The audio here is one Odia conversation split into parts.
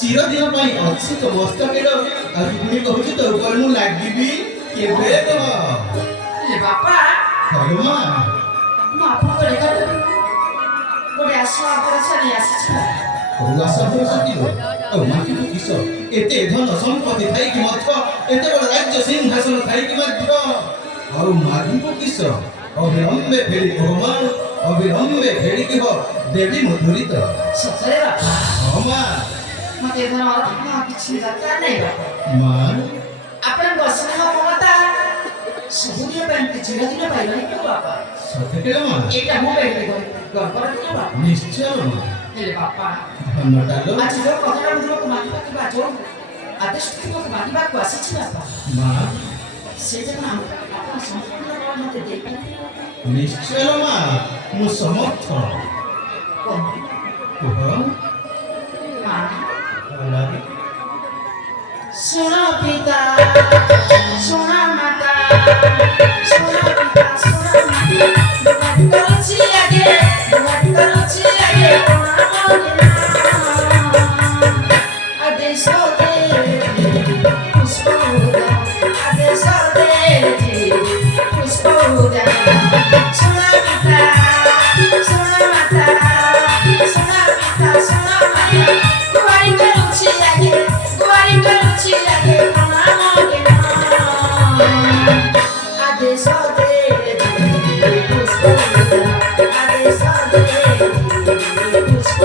চিরদিন পাই ଅଛି তো মস্তকের আর তুমি কହୁଛି তো উপর মু লাগিবি কেবে তো এ বাপা হলো মা মা আপন করে গেল ওরে আসা অপরাধ নিয়ে আসছে আশা ভরসা ও মা কিন্তু কিস এতে ধন সম্পত্তি থাইকি মধ্য এতে বড় রাজ্য সিংহাসন থাইকি মধ্য আর মাগিব কিস অবিলম্বে ফেরি মা অবিলম্বে ফেরি কি দেবী মধুরিত সତରେ ବାପା মা ମତେ ଧର କିଛି ଦରକାର ନାହିଁ ବାପା ମା ଆପଣଙ୍କ ସ୍ନେହ ମମତା ସବୁଦିନ ପାଇଁ ଚିରଦିନ ପାଇବନି କେଉ ବାପା ସତରେ ମା ଏଇଟା ମୁଁ ପାଇବି ଗର୍ବର ଦିନ ବାପା ନିଶ୍ଚୟ ମା ହେଲେ ବାପା ଧନ୍ୟବାଦ ଆଜି ଯୋଉ କଥାଟା ମୁଁ ତୁମକୁ ମାଗିବାକୁ ବା ଯୋଉ ଆଦେଶ ତୁମକୁ ମାଗିବାକୁ ଆସିଛି ବାପା ମା ସେଇଟା ଆପଣ ସମ୍ପୂର୍ଣ୍ଣ ଭାବେ ମତେ ଦେଇପାରିବେ ନିଶ୍ଚୟ ମା ମୁଁ ସମର୍ଥ କୁହ ଶୁଣ ପିତା ଶୁଣ ମାତା ଶୁଣ ପିତା ଶୁଣ ମାତା କରୁଛି ଆଗେ କରୁଛି ଆଗେ ଆଦେଶ ଦେ ପୁଷ୍ପ ଆଦେଶ ଦେ ପୁଷ୍ପ ଶୁଣ ପିତା ଶୁଣ ମାତା ଶୁଣ ପିତା ଶୁଣ ମାତା ଗୁହାରି କରୁଛି ଆଗେ ପ୍ରଣାମ ଆଦେଶ ଦେ ପୁଷ୍ପ ଆଦେଶ ଦେ ପୁଷ୍ପ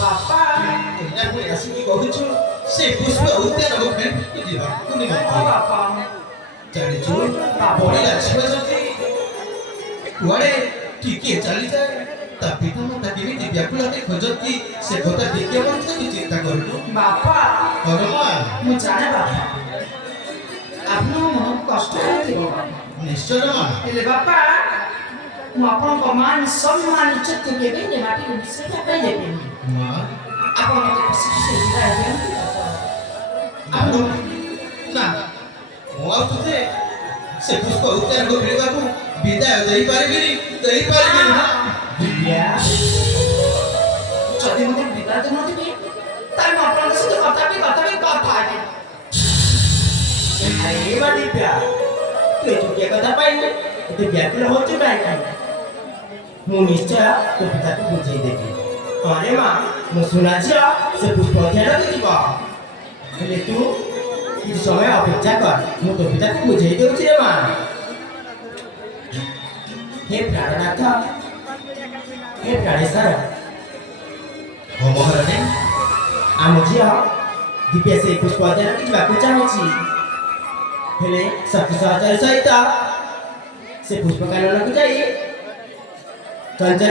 ବାପା ଏଇଟା ପୁଣି ଆସିକି କହୁଛୁ ସେ ପୁଷ୍ପ ଉଦ୍ୟାନକୁ ଫେରିକି ଯିବାକୁ ନିମନ୍ତେ ବାପା ଜାଣିଛୁ ବଢିଲା ଛୁଆ ଯଦି କୁଆଡେ ଟିକିଏ ଚାଲିଯାଏ ତା ପିତାମାତା କେମିତି ବ୍ୟାକୁଳତାରେ ଖୋଜନ୍ତି ସେ କଥା ଟିକେ ମଧ୍ୟ ତୁ ଚିନ୍ତା କରୁନୁ ବାପା ହରମା ମୁଁ ଜାଣେ ବାପା ଆପଣଙ୍କ ମନକୁ କଷ୍ଟ ହେଉଥିବ ନିଶ୍ଚୟ ମା ହେଲେ ବାପା ମୁଁ ଆପଣଙ୍କ ମାନ ସମ୍ମାନ ଇଜ୍ଜତ କେବେ ମାଟିରେ ମିଶେଇବା ପାଇଁ ଦେବେନି ମା ଆପଣ ମୋତେ ଖୁସି ଖୁସି ବିଦାୟ ଦିଅନ୍ତୁ ଜାଣୁ ନା ମୁଁ ଆଉ ତୋତେ ସେ ପୁଷ୍ପ ଉଦ୍ୟାନକୁ ଖେଳିବାକୁ ବିଦାୟ ଦେଇପାରିବିନି ନା ଯଦି ମୋତେ ବିଦାୟ ଦେଉନଥିବେ ତାହେଲେ ମୁଁ ଆପଣଙ୍କ ସହିତ କଥା ହେବି अरे दिव्या तू चुटिया कथा पाइल एते व्याकुल होछु काहे मु निश्चय तो पिता को बुझाई देबी अरे मां मु सुना छिया से पुष्प ध्यान देबा हेले तू किछ समय अपेक्षा कर मु तो पिता को बुझाई देउछि रे मां हे प्राणनाथ हे प्राणेश्वर हो महारानी आम झिया दिव्या से पुष्प ध्यान ଯିବାକୁ ଚାହୁଁଛି हेले शक्ति सहचर सहित से पुष्प कानन को जाई चंचल